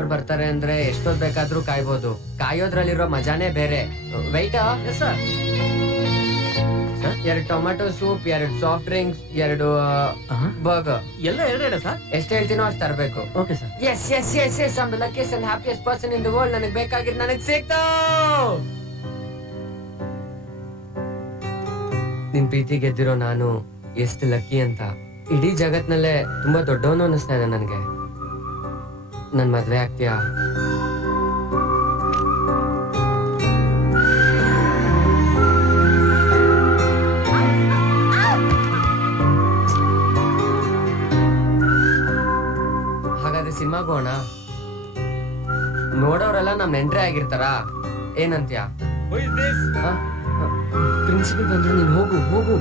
ಬೇರೆಯವ್ರು ಬರ್ತಾರೆ ಅಂದ್ರೆ ಎಷ್ಟೊತ್ ಬೇಕಾದ್ರೂ ಕಾಯ್ಬೋದು. ಕಾಯೋದ್ರಲ್ಲಿರೋ ಮಜಾನೇ ಬೇರೆ. ವೈಟಾ? Sir 2 tomato soup, 2 soft drinks, 2 burger. ಎಲ್ಲ ಎರಡೆರಡ ಸರ್? ಎಷ್ಟು ಹೇಳ್ತೀನೋ ಅಷ್ಟು ತರಬೇಕು. Okay sir. Yes yes yes yes I am the luckiest and happiest person in the world. ನನಗೆ ಬೇಕಾಗಿದ್ದು ನನಗೆ ಸಿಕ್ತು. ನಿನ್ ಪ್ರೀತಿ ಗೆದ್ದಿರೋ ನಾನು ಎಷ್ಟು ಲಕ್ಕಿ ಅಂತ ಇಡೀ ಜಗತ್ನಲ್ಲೇ ತುಂಬಾ ದೊಡ್ಡವನು ಅನ್ನಿಸ್ತಾ ಇದೆ ನನಗೆ. ನನ್ ಮದ್ವೆ ಆಗ್ತೀಯಾ? ಹಾಗಾದ್ರೆ ಸಿನಿಮಾಗೆ ಹೋಗೋಣ. ನೋಡೋರೆಲ್ಲ ನಮ್ ನೆಂಟ್ರೆ ಆಗಿರ್ತಾರ. ಏನಂತ್ಯಾ? ಪ್ರಿನ್ಸಿಪಲ್ ಬಂದ್ರು. ನೀನ್ ಹೋಗು ಹೋಗು.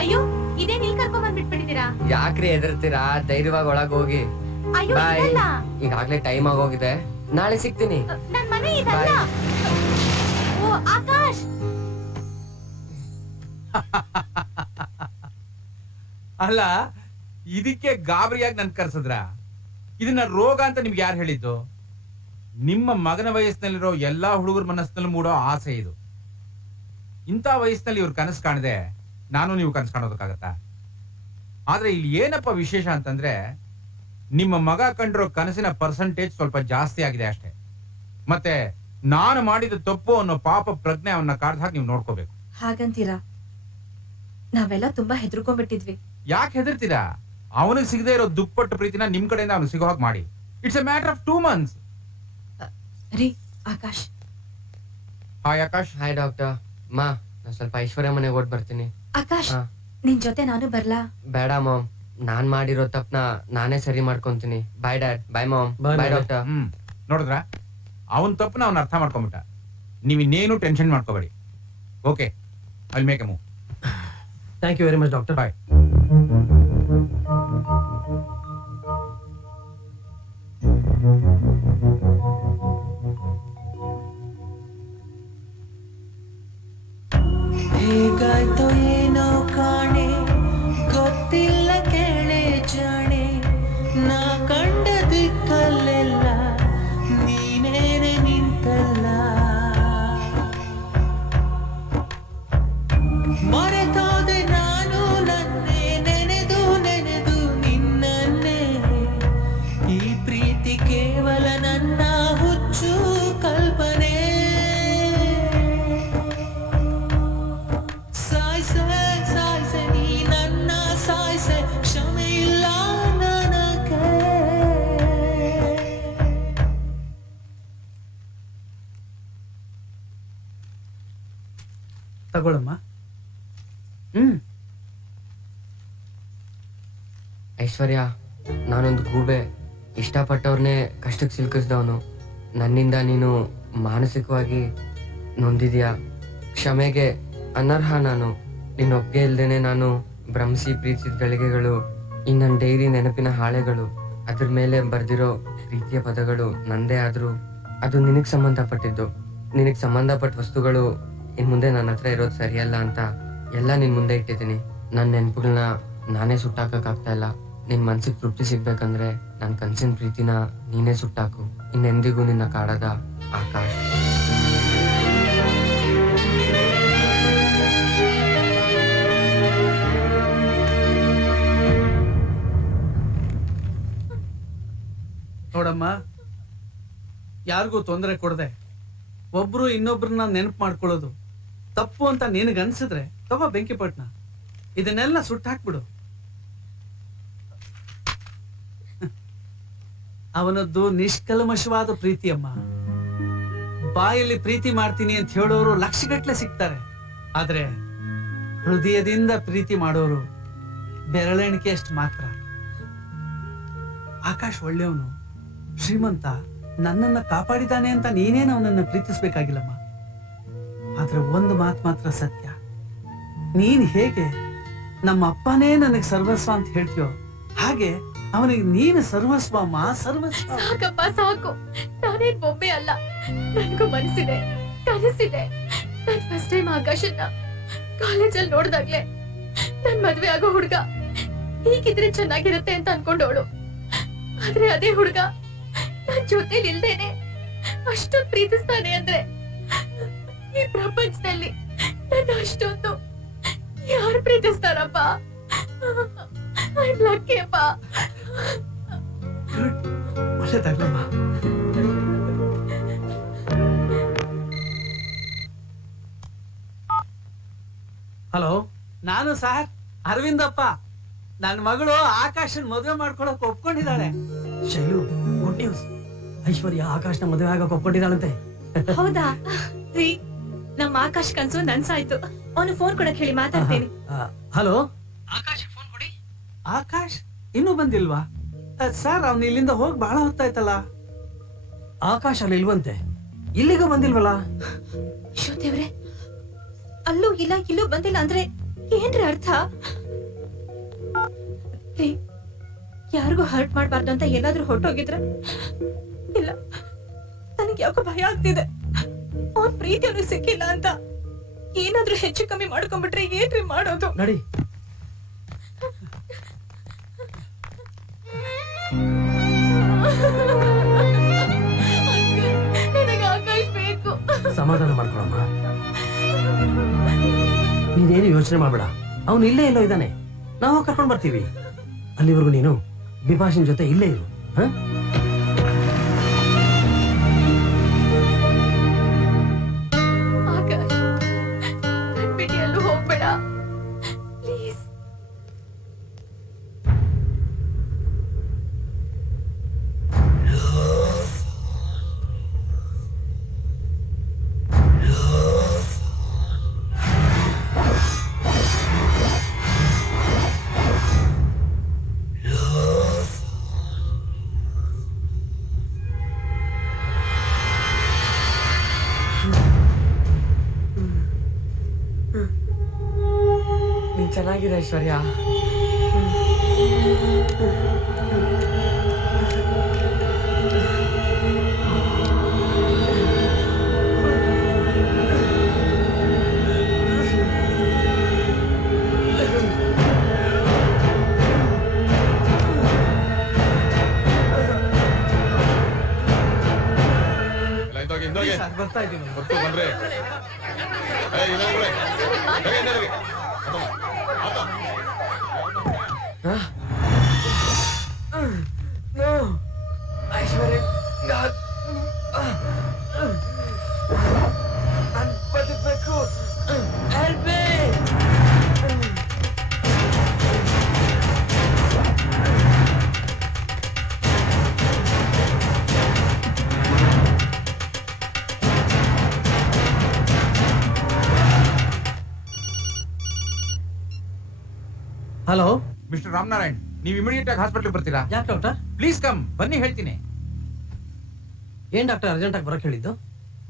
ಅಯ್ಯೋ, ಇದೇ ನೀ ಕರ್ಕೊಂಡ್ ಬಂದ್ಬಿಟ್ಬಿಟ್ಟಿದ್ದೀರಾ? ಯಾಕ್ರಿ ಹೆದರ್ತೀರಾ? ಧೈರ್ಯವಾಗಿ ಒಳಗ್ ಹೋಗಿ. ಬಾಯ್. ಈಗಾಗ್ಲೇ ಟೈಮ್ ಆಗೋಗಿದೆ. ನಾಳೆ ಸಿಗ್ತೀನಿ. ನನ್ ಮನೆ ಇದಲ್ಲ. ಓ ಆಕಾಶ್. ಅಲ್ಲ, ಇದಕ್ಕೆ ಗಾಬರಿಯಾಗಿ ನನ್ ಕರ್ಸದ್ರ? ಇದನ್ನ ರೋಗ ಅಂತ ನಿಮ್ಗೆ ಯಾರು ಹೇಳಿದ್ದು? ನಿಮ್ಮ ಮಗನ ವಯಸ್ಸಿನಲ್ಲಿರೋ ಎಲ್ಲಾ ಹುಡುಗರ ಮನಸ್ಸಿನಲ್ಲಿ ಮೂಡೋ ಆಸೆ ಇದು. ಇಂಥ ವಯಸ್ಸಿನಲ್ಲಿ ಇವ್ರು ಕನಸು ಕಾಣದೆ ನಾನು ನೀವು ಕನಸು ಕಾಣೋದಕ್ಕಾಗತ್ತಾ? ಆದ್ರೆ ಇಲ್ಲಿ ಏನಪ್ಪ ವಿಶೇಷ ಅಂತಂದ್ರೆ, ನಿಮ್ಮ ಮಗ ಕಂಡಿರೋ ಕನಸಿನ ಪರ್ಸೆಂಟೇಜ್ ಸ್ವಲ್ಪ ಜಾಸ್ತಿ ಆಗಿದೆ ಅಷ್ಟೇ. ಮತ್ತೆ ನಾನು ಮಾಡಿದ ತಪ್ಪು ಅನ್ನೋ ಪಾಪ ಪ್ರಜ್ಞೆ ಅವನ್ನ ಕಾಡ್ದ ಹಾಗೆ ನೀವು ನೋಡ್ಕೋಬೇಕು. ಹಾಗಂತೀರಾ? ನಾವೆಲ್ಲ ತುಂಬಾ ಹೆದರ್ಕೊಂಡ್ಬಿಟ್ಟಿದ್ವಿ. ಯಾಕೆ ಹೆದರ್ತೀರಾ? ಅವನಿಗೆ ಸಿಗದೆ ಇರೋ ದುಪ್ಪಟ್ಟು ಪ್ರೀತಿನ ನಿಮ್ ಕಡೆಯಿಂದ ಅವನಿಗೆ ಸಿಗೋ ಹಾಗೆ ಮಾಡಿ. It's A matter of 2 months. ರೀ Akash. Hi Akash. Hi doctor. ಮಾ, ನಾನು ಸ್ವಲ್ಪ ಐಶ್ವರ್ಯ ಮನೆಗೆ ಓಡ್ ಬರ್ತೀನಿ. ಆಕಾಶ್, ನಿನ್ ಜೊತೆ ನಾನು ಬರ್ಲಾ? ಬೇಡ ಮಾಮ್, ನಾನ್ ಮಾಡಿರೋ ತಪ್ಪನ ನಾನೇ ಸರಿ ಮಾಡ್ಕೊಂತೀನಿ. ಬಾಯ್ ಡ್ಯಾಡ್. ಬಾಯ್ ಮಾಮ್. ಬಾಯ್ ಡಾಕ್ಟರ್. ನೋಡಿದ್ರ, ಅವನ್ ತಪ್ಪನ ಅವನ್ ಅರ್ಥ ಮಾಡ್ಕೊಂಬಿಟ್ಟ. ನೀವ್ ಇನ್ನೇನು ಟೆನ್ಷನ್ ಮಾಡ್ಕೋಬೇಡಿ. Okay, I will make a move. Thank you very much doctor. Bye. ಹೇಗಾಯ್ತೋ ಏನೋ ಕಾಣೆ, ಗೊತ್ತಿಲ್ಲ ಕೇಳೆ ಜಾಣೆ, ನಾ ಕಂಡ ದಿಕ್ಕಲ್ಲೆಲ್ಲ ನೀನೇನೆ ನಿಂತಲ್ಲ. ಮರೆತೋದೆ ನಾನು ನನ್ನೇ ನೆನೆದು ನೆನೆದು ನಿನ್ನನ್ನೇ. ಈ ಪ್ರೀತಿ ಕೇವಲ ನನ್ನ ಹುಚ್ಚು ಕಲ್ಪನೆ. ಸಾಯ್ಸೆ ಸಾಯ್ಸೆ ನೀ ನನ್ನ ಸಾಯ್ಸೆ, ಕ್ಷಮೆ ಇಲ್ಲ ನನಗೆ. ತಗೊಳಮ್ಮ. ಐಶ್ವರ್ಯ, ನಾನೊಂದು ಗೂಬೆ. ಇಷ್ಟಪಟ್ಟವ್ರನ್ನೇ ಕಷ್ಟಕ್ಕೆ ಸಿಲುಕಿಸ್ದವನು. ನನ್ನಿಂದ ನೀನು ಮಾನಸಿಕವಾಗಿ ನೊಂದಿದ್ಯಾ. ಕ್ಷಮೆಗೆ ಅನರ್ಹ ನಾನು. ನಿನ್ನ ಒಪ್ಪಿಗೆ ಇಲ್ದೇನೆ ನಾನು ಭ್ರಮಿಸಿ ಪ್ರೀತಿಸಿದ ಗಳಿಗೆಗಳು, ಈ ನನ್ನ ಡೈರಿ ನೆನಪಿನ ಹಾಳೆಗಳು, ಅದ್ರ ಮೇಲೆ ಬರ್ದಿರೋ ಪ್ರೀತಿಯ ಪದಗಳು ನಂದೇ ಆದ್ರೂ ಅದು ನಿನಗ್ ಸಂಬಂಧಪಟ್ಟಿದ್ದು. ನಿನಗ್ ಸಂಬಂಧಪಟ್ಟ ವಸ್ತುಗಳು ಇನ್ ಮುಂದೆ ನನ್ನ ಹತ್ರ ಇರೋದು ಸರಿಯಲ್ಲ ಅಂತ ಎಲ್ಲ ನಿನ್ ಮುಂದೆ ಇಟ್ಟಿದ್ದೀನಿ. ನನ್ನ ನೆನಪುಗಳನ್ನ ನಾನೇ ಸುಟ್ಟಾಕಕ್ಕಾಗ್ತಾ ಇಲ್ಲ. ನಿನ್ ಮನ್ಸಿಗೆ ತೃಪ್ತಿ ಸಿಗ್ಬೇಕಂದ್ರೆ ನನ್ನ ಕನ್ಸಿನ ಪ್ರೀತಿನ ನೀನೇ ಸುಟ್ಟಾಕು. ಇನ್ನೆಂದಿಗೂ ನಿನ್ನ ಕಾಡದ ಆಕಾಶ್. ನೋಡಮ್ಮ, ಯಾರಿಗೂ ತೊಂದರೆ ಕೊಡದೆ ಒಬ್ರು ಇನ್ನೊಬ್ರನ್ನ ನೆನಪು ಮಾಡ್ಕೊಳ್ಳೋದು ತಪ್ಪು ಅಂತ ನಿನಗನ್ಸಿದ್ರೆ ತಗೋ ಬೆಂಕಿಪಟ್ನ, ಇದನ್ನೆಲ್ಲ ಸುಟ್ಟಾಕ್ಬಿಡು. ಅವನದ್ದು ನಿಷ್ಕಲ್ಮಶವಾದ ಪ್ರೀತಿಯಮ್ಮ. ಬಾಯಲ್ಲಿ ಪ್ರೀತಿ ಮಾಡ್ತೀನಿ ಅಂತ ಹೇಳೋರು ಲಕ್ಷಗಟ್ಲೆ ಸಿಗ್ತಾರೆ. ಆದ್ರೆ ಹೃದಯದಿಂದ ಪ್ರೀತಿ ಮಾಡೋರು ಬೆರಳೆಣಿಕೆ ಅಷ್ಟು ಮಾತ್ರ. ಆಕಾಶ್ ಒಳ್ಳೆಯವನು, ಶ್ರೀಮಂತ, ನನ್ನನ್ನ ಕಾಪಾಡಿದಾನೆ ಅಂತ ನೀನೇನು ಅವನನ್ನ ಪ್ರೀತಿಸ್ಬೇಕಾಗಿಲ್ಲಮ್ಮ. ಆದ್ರೆ ಒಂದು ಮಾತು ಮಾತ್ರ ಸತ್ಯ, ನೀನ್ ಹೇಗೆ ನಮ್ಮ ಅಪ್ಪನೇ ನನಗೆ ಸರ್ವಸ್ವ ಅಂತ ಹೇಳ್ತೀಯೋ ಹಾಗೆ ಅವನಿಗೆ ನೀನು ಸರ್ವಸ್ವ ಅಮ್ಮ, ಸರ್ವಸ್ವ. ಸಾಕಪ್ಪ ಸಾಕು, ನಾನೇನ್ ಬೊಬ್ಬೆ ಅಲ್ಲ. ನನ್ಗೂ ಮನಸ್ಸಿದೆ, ಕನಸಿದೆ. ನಾನ್ ಫಸ್ಟ್ ಟೈಮ್ ಆಕಾಶನ್ನ ಕಾಲೇಜಲ್ಲಿ ನೋಡ್ದಾಗ್ಲೆ ನನ್ ಮದ್ವೆ ಆಗೋ ಹುಡ್ಗ ಹೀಗಿದ್ರೆ ಚೆನ್ನಾಗಿರುತ್ತೆ ಅಂತ ಅನ್ಕೊಂಡವಳು. ಆದ್ರೆ ಅದೇ ಹುಡುಗ ನನ್ ಜೊತೆಲಿ ಇಲ್ದೇನೆ ಅಷ್ಟೊಂದು ಪ್ರೀತಿಸ್ತಾನೆ ಅಂದ್ರೆ ಈ ಪ್ರಪಂಚದಲ್ಲಿ ನನ್ನ ಅಷ್ಟೊಂದು ಯಾರು ಪ್ರೀತಿಸ್ತಾರಪ್ಪ? ಲಕ್ಕಿ ಅಪ್ಪ. ಒಳ್ಳೆದಾಗ್ಲಮ್ಮ. ಹಲೋ, ನಾನು ಸರ್ ಅರವಿಂದಪ್ಪ. ನನ್ನ ಮಗಳು ಆಕಾಶನ್ ಮದುವೆ ಮಾಡ್ಕೊಳಕ್ ಒಪ್ಕೊಂಡಿದ್ದಾಳೆ. Shailu, good news. ಐಶ್ವರ್ಯ ಆಕಾಶ್ನ ಮದುವೆ ಆಗಕ್ ಒಪ್ಕೊಂಡಿದ್ದಾಳಂತೆ. ಹೌದಾ ರೀ, ನಮ್ಮ ಆಕಾಶ್ ಕನ್ಸು ನನ್ಸಾಯ್ತು. ಅವನು ಫೋನ್ ಕೊಡಕ್ ಹೇಳಿ ಮಾತಾಡ್ತೀನಿ. ಹಲೋ, ಆಕಾಶ್ ಫೋನ್ ಕೊಡಿ. ಆಕಾಶ್ ಇನ್ನೂ ಬಂದಿಲ್ವಾ? ಸರ್ ಅವ್ನು ಇಲ್ಲಿಂದ ಹೋಗಿ ಬಹಳ ಹೊತ್ತಾಯ್ತಲ್ಲ. ಆಕಾಶ್ ಅಲ್ಲಿ ಇಲ್ವಂತೆ, ಇಲ್ಲಿಗೂ ಬಂದಿಲ್ವಲ್ಲ? ಶೋ ದೇವ್ರೆ, ಅಲ್ಲೂ ಇಲ್ಲ ಇಲ್ಲೂ ಬಂದಿಲ್ಲ ಅಂದ್ರೆ ಏನ್ರಿ ಅರ್ಥ? ರೀ, ಯಾರಿಗೂ ಹರ್ಟ್ ಮಾಡ್ಬಾರ್ದು ಅಂತ ಏನಾದ್ರೂ ಹೊರಟೋಗಿದ್ರೆ? ಇಲ್ಲ, ನನಗೆ ಯಾಕೋ ಭಯ ಆಗ್ತಿದೆ. ಅವನ್ ಪ್ರೀತಿ ಅವನಿಗೆ ಸಿಕ್ಕಿಲ್ಲ ಅಂತ ಏನಾದ್ರೂ ಹೆಚ್ಚು ಕಮ್ಮಿ ಮಾಡ್ಕೊಂಡ್ಬಿಟ್ರೆ ಏನ್ರಿ ಮಾಡೋದು? ನಡಿ. ನನಗೆ ಆಕಾಶ್ ಬೇಕು. ಸಮಾಧಾನ ಮಾಡ್ಕೊಳಮ್ಮ, ನೀನೇನು ಯೋಚನೆ ಮಾಡ್ಬೇಡ. ಅವನು ಇಲ್ಲೇ ಎಲ್ಲೋ ಇದ್ದಾನೆ, ನಾವು ಕರ್ಕೊಂಡ್ ಬರ್ತೀವಿ. ಅಲ್ಲಿವರೆಗೂ ನೀನು ಬಿಪಾಶನ್ ಜೊತೆ ಇಲ್ಲೇ ಇರು. ಆಕಾಶ್, ನನ್ ಬಿಟ್ಟು ಎಲ್ಲೂ ಹೋಗ್ಬೇಡ ಪ್ಲೀಸ್. ನೀನ್ ಚೆನ್ನಾಗಿದೆ ಐಶ್ವರ್ಯ. ಬರ್ತಾ ಇದ್ದೀನಿ. ಐಶ್ವರ್ಯ, ನಾನ್ ಬದುಕಬೇಕು. Help me! Hello, mister Ramanarayan, ನೀವು ಇಮಿಡಿಯೇಟ್ ಆಗಿ ಹಾಸ್ಪಿಟಲ್ ಬರ್ತೀರಾ? ಯಾಕೆ ಡಾಕ್ಟರ್? ಪ್ಲೀಸ್ ಕಮ್, ಬನ್ನಿ ಹೇಳ್ತೀನಿ. ಏನ್ ಡಾಕ್ಟರ್ ಅರ್ಜೆಂಟ್ ಆಗಿ ಬರಕ್ ಹೇಳಿದ್ದು?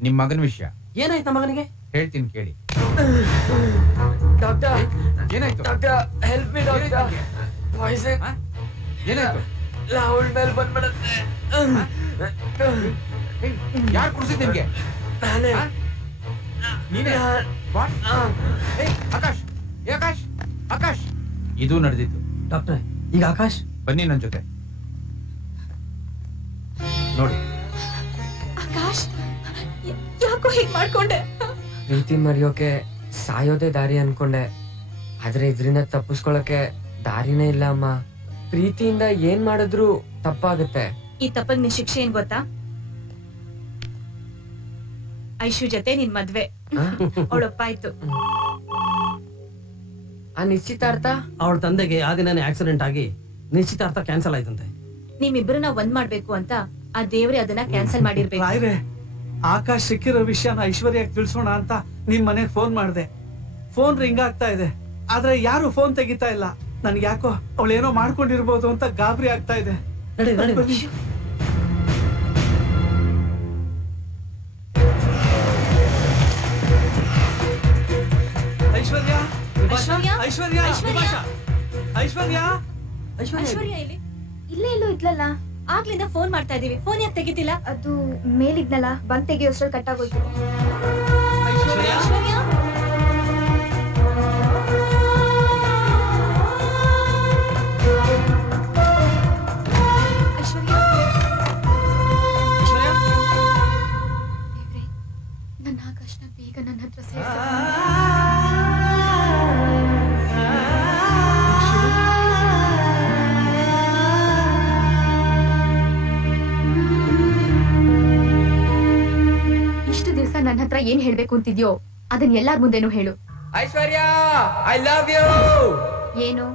ನಿಮ್ ಮಗನ ವಿಷಯ ಏನಾಯ್ತು ಮಗನಿಗೆ? ಹೇಳ್ತೀನಿ ಕೇಳಿ. ಡಾಕ್ಟರ್, ಏನಾಯ್ತು? Doctor help me doctor. Poison ಏನಾಯ್ತು? ರಾಹುಲ್ ಮೇಲೆ ಬಂದ್ಬಿಡುತ್ತೆ. ಯಾರು ಕುಡಿಸಿದ್ ನಿಮ್ಗೆ? ನಾನೇ. ಆ? ನೀನೇ? What? ಏಯ್, ಆಕಾಶ್, ಏ ಆಕಾಶ್, ಆಕಾಶ್, ಇದು ನಡೆದಿತ್ತು. ಡಾಕ್ಟರ್, ಈಗ ಆಕಾಶ್ ಬನ್ನಿ ನನ್ನ ಜೊತೆ ನೋಡಿ. ಆಕಾಶ್, ಯಾಕೋ ಹೀಗ್ ಮಾಡ್ಕೊಂಡೆ? ಪ್ರೀತಿ ಮರೆಯೋಕೆ ಸಾಯೋದೇ ದಾರಿ ಅನ್ಕೊಂಡೆ, ಆದ್ರೆ ಇದ್ರಿಂದ ತಪ್ಪಿಸ್ಕೊಳಕ್ಕೆ ದಾರಿನೇ ಇಲ್ಲ ಅಮ್ಮ. ಪ್ರೀತಿಯಿಂದ ಏನ್ ಮಾಡಿದ್ರು ತಪ್ಪಾಗುತ್ತೆ. ಈ ತಪ್ಪಗ್ ನಿನ್ ಶಿಕ್ಷೆ ಏನ್ ಗೊತ್ತಾ? ಐಶು ಜೊತೆ ನಿನ್ ಮದ್ವೆ. ಅವಳೊಪ್ಪಾಯ್ತು. ಆ ನಿಶ್ಚಿತಾರ್ಥ? ಅವಳ ತಂದೆಗೆ ಆ ದಿನನೇ ಆಕ್ಸಿಡೆಂಟ್ ಆಗಿ ನಿಶ್ಚಿತಾರ್ಥ ಕ್ಯಾನ್ಸಲ್ ಆಯ್ತಂತೆ. ನಿಮ್ಮಿಬ್ಬರನ್ನ ಒಂದ್ ಮಾಡ್ಬೇಕು ಅಂತ ಆ ದೇವ್ರೆ ಅದನ್ನ ಕ್ಯಾನ್ಸಲ್ ಮಾಡಿರ್ಬೇಕು. ರಾಯ್ರೆ, ಆಕಾಶ್ ಸಿಕ್ಕಿರೋ ವಿಷಯನ ಐಶ್ವರ್ಯಕ್ಕೆ ತಿಳಿಸೋಣ ಅಂತ ನಿಮ್ ಮನೆಗ್ ಫೋನ್ ಮಾಡಿದೆ. ಫೋನ್ ರಿಂಗ್ ಆಗ್ತಾ ಇದೆ, ಆದ್ರೆ ಯಾರು ಫೋನ್ ತೆಗಿತಾ ಇಲ್ಲ. ನನ್ಗೆ ಯಾಕೋ ಅವಳೇನೋ ಮಾಡ್ಕೊಂಡಿರ್ಬೋದು ಅಂತ ಗಾಬರಿ ಆಗ್ತಾ ಇದೆ. ನಡಿ ನಡಿ ಬನ್ನಿ. ಐಶ್ವರ್ಯ, ಐಶ್ವರ್ಯ? ಐಶ್ವರ್ಯ, ಐಶ್ವರ್ಯ? ಐಶ್ವರ್ಯ, ಐಶ್ವರ್ಯ, ಐಶ್ವರ್ಯ ಇಲ್ಲಿ ಇಲ್ಲೇ ಎಲ್ಲೋ ಇದ್ಲಲ್ಲ. ಆಗ್ಲಿಂದ ಫೋನ್ ಮಾಡ್ತಾ ಇದೀವಿ, ಫೋನ್ ಯಾಕೆ ತೆಗಿತಿಲ್ಲ? ಅದು ಮೇಲಿದ್ನಲ್ಲ, ಬಂದ್ ತೆಗಿಯೋಷ್ಟ್ರಲ್ಲಿ ಕಟ್ಟಾಗೋಯ್ತು. ಐಶ್ವರ್ಯ, ಐಶ್ವರ್ಯ? ನನ್ನ ಹತ್ರ ಏನ್ ಹೇಳ್ಬೇಕು ಅಂತಿದ್ಯೋ ಅದನ್ನ ಎಲ್ಲಾರ್ ಮುಂದೆನೂ ಹೇಳು. ಐಶ್ವರ್ಯ, ಐ ಲವ್ ಯು. ಏನು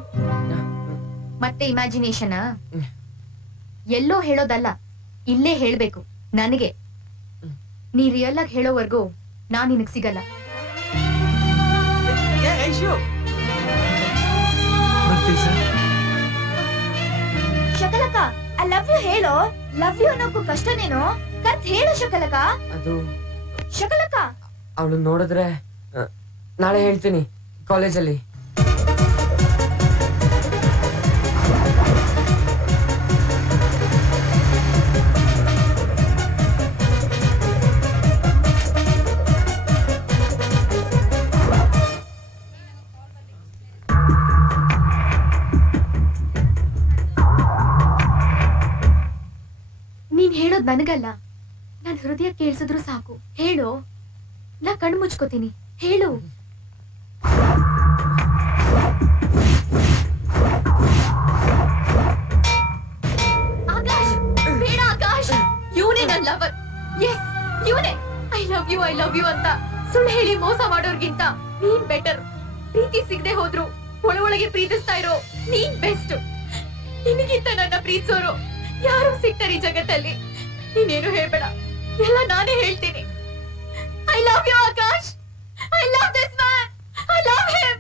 ಮತ್ತೆ ಇಮ್ಯಾಜಿನೇಷನ್? ಎಲ್ಲೋ ಹೇಳೋದಲ್ಲ, ಇಲ್ಲೇ ಹೇಳ್ಬೇಕು ನನಗೆ. ನೀ ರಿಯಲ್ ಆಗಿ ಹೇಳೋವರೆಗೂ ನಾನ್ ನಿನಗ್ ಸಿಗಲ್ಲ. ಬರ್ತೀನಿ sir. Shakalaka, I love you ಹೇಳೋ. ಲವ್ ಯು ಅನ್ನೋಕ್ಕೂ ಕಷ್ಟನೇನೋ, ಕತ್ ಹೇಳು ಶಕಲಕ. ಅದು ಶಕಲಕ, ಅವಳು ನೋಡಿದ್ರೆ ನಾಳೆ ಹೇಳ್ತೀನಿ ಕಾಲೇಜಲ್ಲಿ. ನೀನ್ ಹೇಳೋದ್ ನನಗಲ್ಲ, ನನ್ ಹೃದಯ ಕೇಳಿಸಿದ್ರು ಸಾಕು. ಹೇಳು, ನಾ ಕಣ್ಣು ಮುಚ್ಕೋತೀನಿ. ಹೇಳು. ಆಕಾಶ್, ಬೇಡ ಆಕಾಶ್, ಇವನೇ ನನ್ ಲವರ್. ಎಸ್, ಇವನೇ. ಐ ಲವ್ ಯು ಅಂತ ಸುಳ್ಳು ಹೇಳಿ ಮೋಸ ಮಾಡೋರ್ಗಿಂತ ನೀನ್ ಬೆಟರ್. ಪ್ರೀತಿ ಸಿಗದೆ ಹೋದ್ರು ಒಳಗೆ ಪ್ರೀತಿಸ್ತಾ ಇರೋ ನೀನ್ ಬೆಸ್ಟ್. ನಿನಗಿಂತ ನನ್ನ ಪ್ರೀತಿಸೋರು ಯಾರು ಸಿಗ್ತಾರೆ ಈ ಜಗತ್ತಲ್ಲಿ? ನೀನೇನು ಹೇಳ್ಬೇಡ, ಎಲ್ಲ ನಾನೇ ಹೇಳ್ತೀನಿ. I love you Akash. I love this man. I love him.